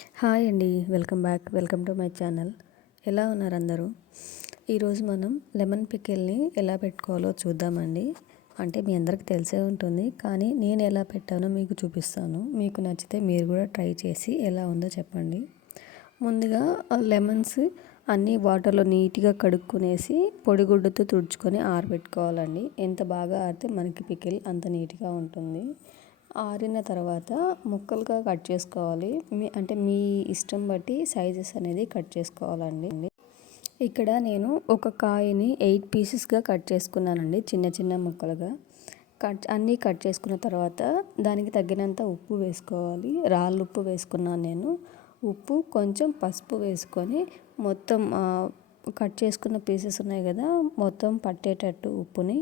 Hi అండి. Welcome to my channel. ఎలా ఉన్నారు అందరూ? ఈరోజు మనం లెమన్ పికిల్ని ఎలా పెట్టుకోవాలో చూద్దామండి. అంటే మీ అందరికి తెలిసే ఉంటుంది, కానీ నేను ఎలా పెట్టానో మీకు చూపిస్తాను. మీకు నచ్చితే మీరు కూడా ట్రై చేసి ఎలా ఉందో చెప్పండి. ముందుగా లెమన్స్ అన్నీ వాటర్లో నీట్గా కడుక్కునేసి పొడిగుడ్డతో తుడుచుకొని ఆరబెట్టుకోవాలండి. ఎంత బాగా ఆరితే మనకి పికిల్ అంత నీట్గా ఉంటుంది. ఆరిన తర్వాత ముక్కలుగా కట్ చేసుకోవాలి. మీ ఇష్టం బట్టి సైజెస్ అనేది కట్ చేసుకోవాలండి. ఇక్కడ నేను ఒక కాయని 8 పీసెస్గా కట్ చేసుకున్నానండి, చిన్న చిన్న ముక్కలుగా. అన్నీ కట్ చేసుకున్న తర్వాత దానికి తగినంత ఉప్పు వేసుకోవాలి. రాళ్ళు ఉప్పు వేసుకున్నాను నేను. ఉప్పు కొంచెం పసుపు వేసుకొని మొత్తం కట్ చేసుకున్న పీసెస్ ఉన్నాయి కదా, మొత్తం పట్టేటట్టు ఉప్పుని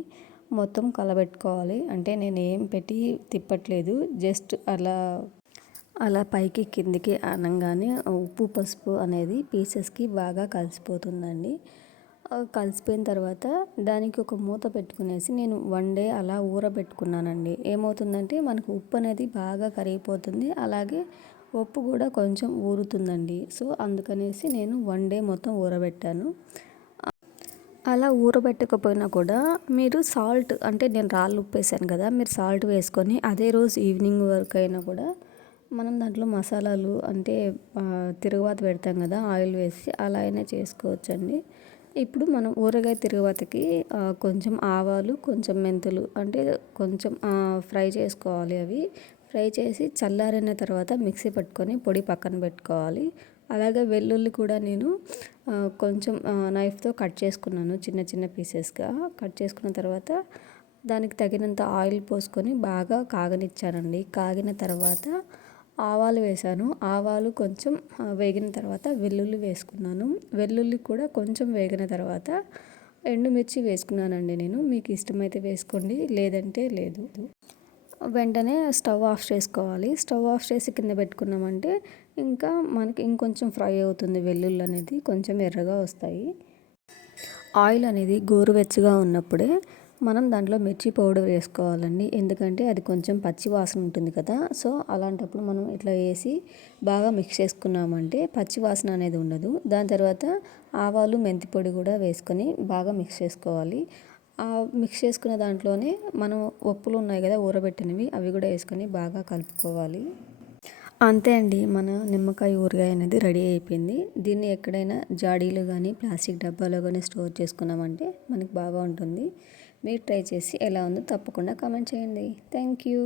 మొత్తం కలబెట్టుకోవాలి. అంటే నేను ఏం పెట్టి తిప్పట్లేదు, జస్ట్ అలా పైకి కిందికి అనగానే ఉప్పు పసుపు అనేది పీసెస్కి బాగా కలిసిపోతుందండి. కలిసిపోయిన తర్వాత దానికి ఒక మూత పెట్టుకునేసి నేను 1 డే అలా ఊరబెట్టుకున్నానండి. ఏమవుతుందంటే మనకు ఉప్పు అనేది బాగా కరిగిపోతుంది, అలాగే ఉప్పు కూడా కొంచెం ఊరుతుందండి. సో అందుకనేసి నేను 1 డే మొత్తం ఊరబెట్టాను. అలా ఊరబెట్టకపోయినా కూడా మీరు సాల్ట్, అంటే నేను రాళ్ళు ఉప్పు వేసాను కదా, మీరు సాల్ట్ వేసుకొని అదే రోజు ఈవినింగ్ వరకు అయినా కూడా మనం దాంట్లో మసాలాలు అంటే తిరుగుబాత పెడతాం కదా, ఆయిల్ వేసి అలా అయినా చేసుకోవచ్చండి. ఇప్పుడు మనం ఊరగాయ తిరుగుబాతకి కొంచెం ఆవాలు, కొంచెం మెంతులు అంటే కొంచెం ఫ్రై చేసుకోవాలి. అవి ఫ్రై చేసి చల్లారిన తర్వాత మిక్సీ పట్టుకొని పొడి పక్కన పెట్టుకోవాలి. అలాగే వెల్లుల్లి కూడా నేను కొంచెం నైఫ్తో కట్ చేసుకున్నాను, చిన్న చిన్న పీసెస్గా కట్ చేసుకున్న తర్వాత దానికి తగినంత ఆయిల్ పోసుకొని బాగా కాగనిచ్చానండి. కాగిన తర్వాత ఆవాలు వేసాను. ఆవాలు కొంచెం వేగిన తర్వాత వెల్లుల్లి వేసుకున్నాను. వెల్లుల్లి కూడా కొంచెం వేగిన తర్వాత ఎండుమిర్చి వేసుకున్నానండి నేను. మీకు ఇష్టమైతే వేసుకోండి, లేదంటే లేదు. వెంటనే స్టవ్ ఆఫ్ చేసుకోవాలి. స్టవ్ ఆఫ్ చేసి కింద పెట్టుకున్నామంటే ఇంకా మనకి ఇంకొంచెం ఫ్రై అవుతుంది. వెల్లుల్లి అనేది కొంచెం ఎర్రగా వస్తాయి. ఆయిల్ అనేది గోరువెచ్చగా ఉన్నప్పుడే మనం దాంట్లో మిర్చి పౌడర్ వేసుకోవాలండి. ఎందుకంటే అది కొంచెం పచ్చి వాసన ఉంటుంది కదా, సో అలాంటప్పుడు మనం ఇట్లా వేసి బాగా మిక్స్ చేసుకున్నామంటే పచ్చి వాసన అనేది ఉండదు. దాని తర్వాత ఆవాలు, మెంతి పొడి కూడా వేసుకొని బాగా మిక్స్ చేసుకోవాలి. మిక్స్ చేసుకున్న దాంట్లోనే మనం ఉప్పులు ఉన్నాయి కదా ఊరబెట్టినవి, అవి కూడా వేసుకొని బాగా కలుపుకోవాలి. అంతే అండి, మన నిమ్మకాయ ఊరగాయ అనేది రెడీ అయిపోయింది. దీన్ని ఎక్కడైనా జాడీలు కానీ ప్లాస్టిక్ డబ్బాలో కానీ స్టోర్ చేసుకున్నామంటే మనకి బాగా ఉంటుంది. మీరు ట్రై చేసి ఎలా ఉందో తప్పకుండా కామెంట్ చేయండి. Thank you.